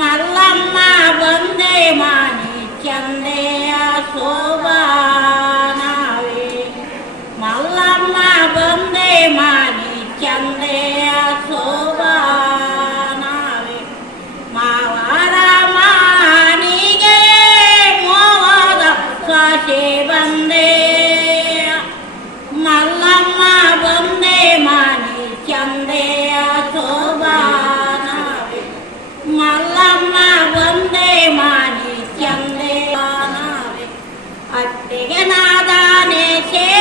മറുളമ്മ Vande മാണിക്കന്തേ Shobha Để cái na ta nè chế